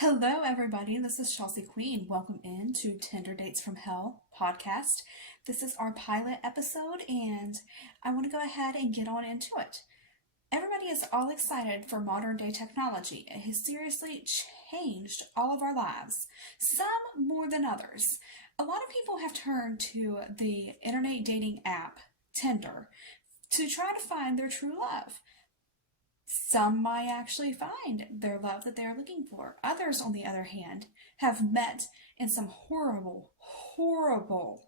Hello, everybody. This is Chelsea Queen. Welcome in to Tinder Dates from Hell podcast. This is our pilot episode, and I want to go ahead and get on into it. Everybody is all excited for modern day technology. It has seriously changed all of our lives, some more than others. A lot of people have turned to the internet dating app Tinder to try to find their true love. Some might actually find their love that they're looking for. Others, on the other hand, have met in some horrible, horrible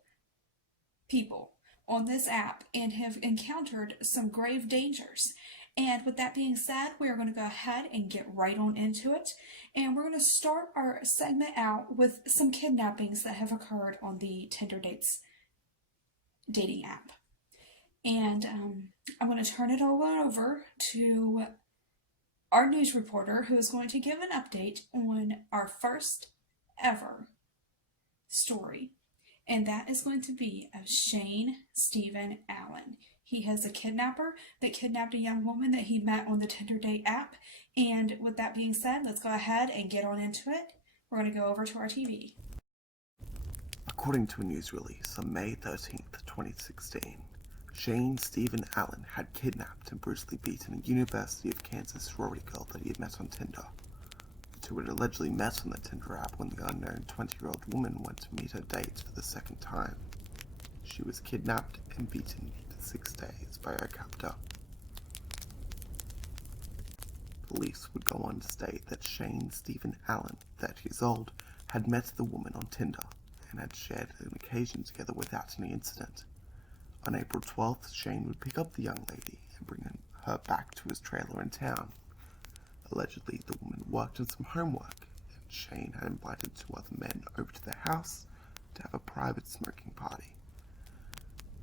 people on this app and have encountered some grave dangers. And with that being said, we're going to go ahead and get right on into it. And we're going to start our segment out with some kidnappings that have occurred on the Tinder Dates dating app. And I'm going to turn it over to our news reporter, who is going to give an update on our first ever story. And that is going to be of Shane Stephen Allen. He has a kidnapper that kidnapped a young woman that he met on the Tinder date app. And with that being said, let's go ahead and get on into it. We're going to go over to our TV. According to a news release on May 13th, 2016, Shane Stephen Allen had kidnapped and brutally beaten a University of Kansas sorority girl that he had met on Tinder. The two had allegedly met on the Tinder app when the unknown 20-year-old woman went to meet her date for the second time. She was kidnapped and beaten for 6 days by her captor. Police would go on to state that Shane Stephen Allen, 30 years old, had met the woman on Tinder and had shared an occasion together without any incident. On April 12th, Shane would pick up the young lady and bring her back to his trailer in town. Allegedly, the woman worked on some homework, and Shane had invited two other men over to their house to have a private smoking party.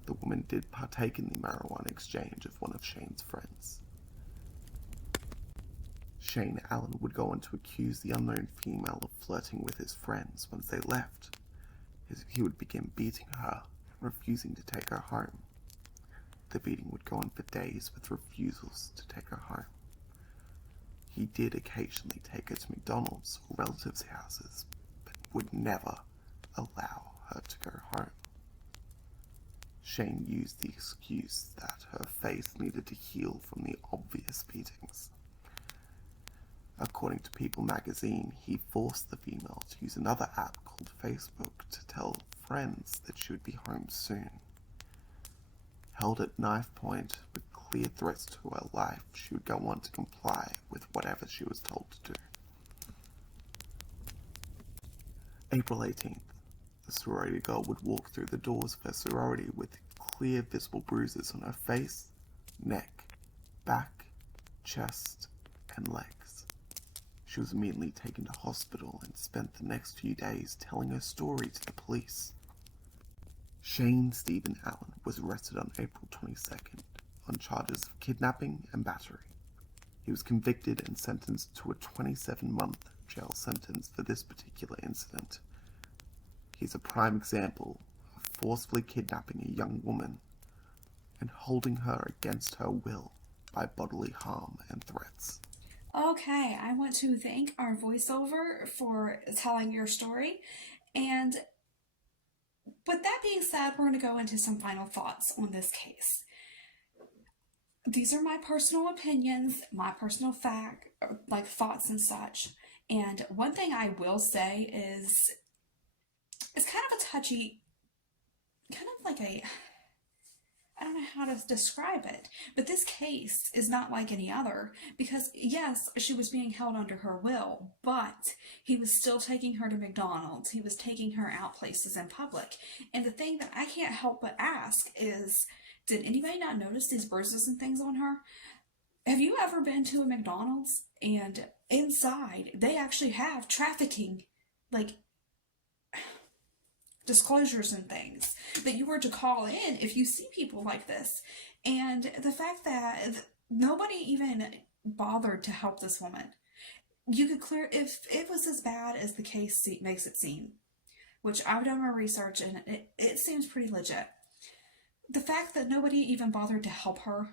The woman did partake in the marijuana exchange of one of Shane's friends. Shane Allen would go on to accuse the unknown female of flirting with his friends once they left. He would begin beating her, refusing to take her home. The beating would go on for days with refusals to take her home. He did occasionally take her to McDonald's or relatives' houses, but would never allow her to go home. Shane used the excuse that her face needed to heal from the obvious beatings. According to People magazine, he forced the female to use another app called Facebook to tell friends that she would be home soon. Held at knife point with clear threats to her life, she would go on to comply with whatever she was told to do. April 18th, the sorority girl would walk through the doors of her sorority with clear visible bruises on her face, neck, back, chest, and legs. She was immediately taken to hospital and spent the next few days telling her story to the police. Shane Stephen Allen was arrested on April 22nd on charges of kidnapping and battery. He was convicted and sentenced to a 27-month jail sentence for this particular incident. He's a prime example of forcefully kidnapping a young woman and holding her against her will by bodily harm and threats. Okay, I want to thank our voiceover for telling your story. And with that being said, we're going to go into some final thoughts on this case. These are my personal opinions, my personal thoughts and such. And one thing I will say is, it's kind of a touchy, I don't know how to describe it, but this case is not like any other because, yes, she was being held under her will, but he was still taking her to McDonald's. He was taking her out places in public. And the thing that I can't help but ask is, did anybody not notice these bruises and things on her? Have you ever been to a McDonald's and inside they actually have trafficking, disclosures and things that you were to call in if you see people like this? And the fact that nobody even bothered to help this woman. You could clear, if it was as bad as the case makes it seem, which I've done my research and it seems pretty legit. The fact that nobody even bothered to help her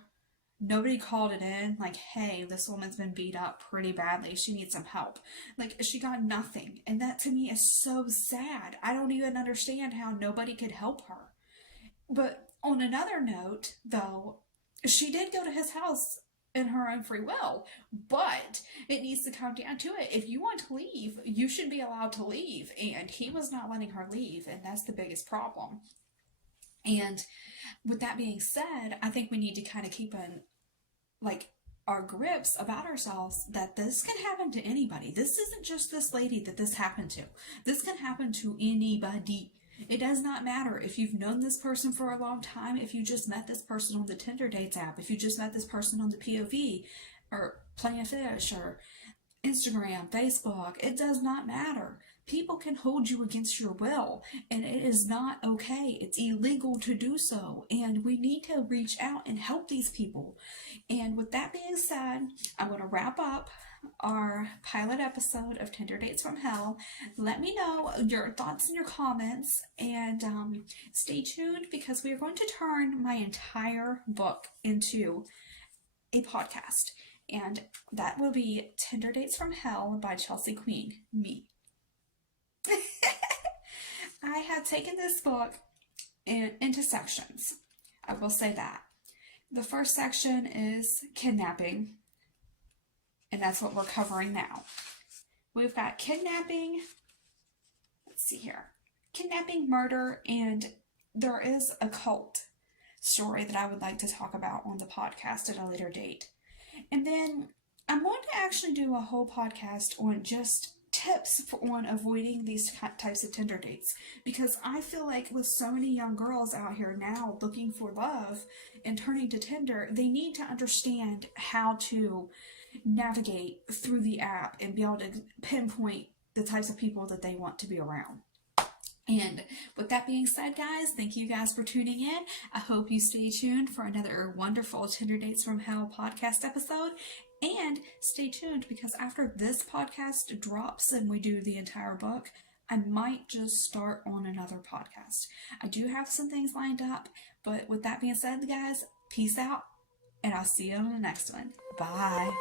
Nobody called it in like, hey, this woman's been beat up pretty badly. She needs some help. Like, she got nothing. And that to me is so sad. I don't even understand how nobody could help her. But on another note, though, she did go to his house in her own free will, but it needs to come down to it. If you want to leave, you should be allowed to leave. And he was not letting her leave, and that's the biggest problem. And with that being said, I think we need to kind of keep in like our grips about ourselves that this can happen to anybody. This isn't just this lady that this happened to. This can happen to anybody. It does not matter if you've known this person for a long time, if you just met this person on the Tinder dates app, if you just met this person on the POV or Plenty of Fish or Instagram, Facebook, it does not matter. People can hold you against your will, and it is not okay. It's illegal to do so, and we need to reach out and help these people. And with that being said, I'm going to wrap up our pilot episode of Tinder Dates from Hell. Let me know your thoughts and your comments, and stay tuned because we are going to turn my entire book into a podcast. And that will be Tinder Dates from Hell by Chelsea Queen, me. I have taken this book into sections. I will say that. The first section is kidnapping, and that's what we're covering now. We've got kidnapping, let's see here, kidnapping, murder, and there is a cult story that I would like to talk about on the podcast at a later date. And then I'm going to actually do a whole podcast on just tips on avoiding these types of Tinder dates, because I feel like with so many young girls out here now looking for love and turning to Tinder, they need to understand how to navigate through the app and be able to pinpoint the types of people that they want to be around. And with that being said, guys, thank you guys for tuning in. I hope you stay tuned for another wonderful Tinder Dates from Hell podcast episode. And stay tuned because after this podcast drops and we do the entire book, I might just start on another podcast. I do have some things lined up, but with that being said, guys, peace out, and I'll see you on the next one. Bye.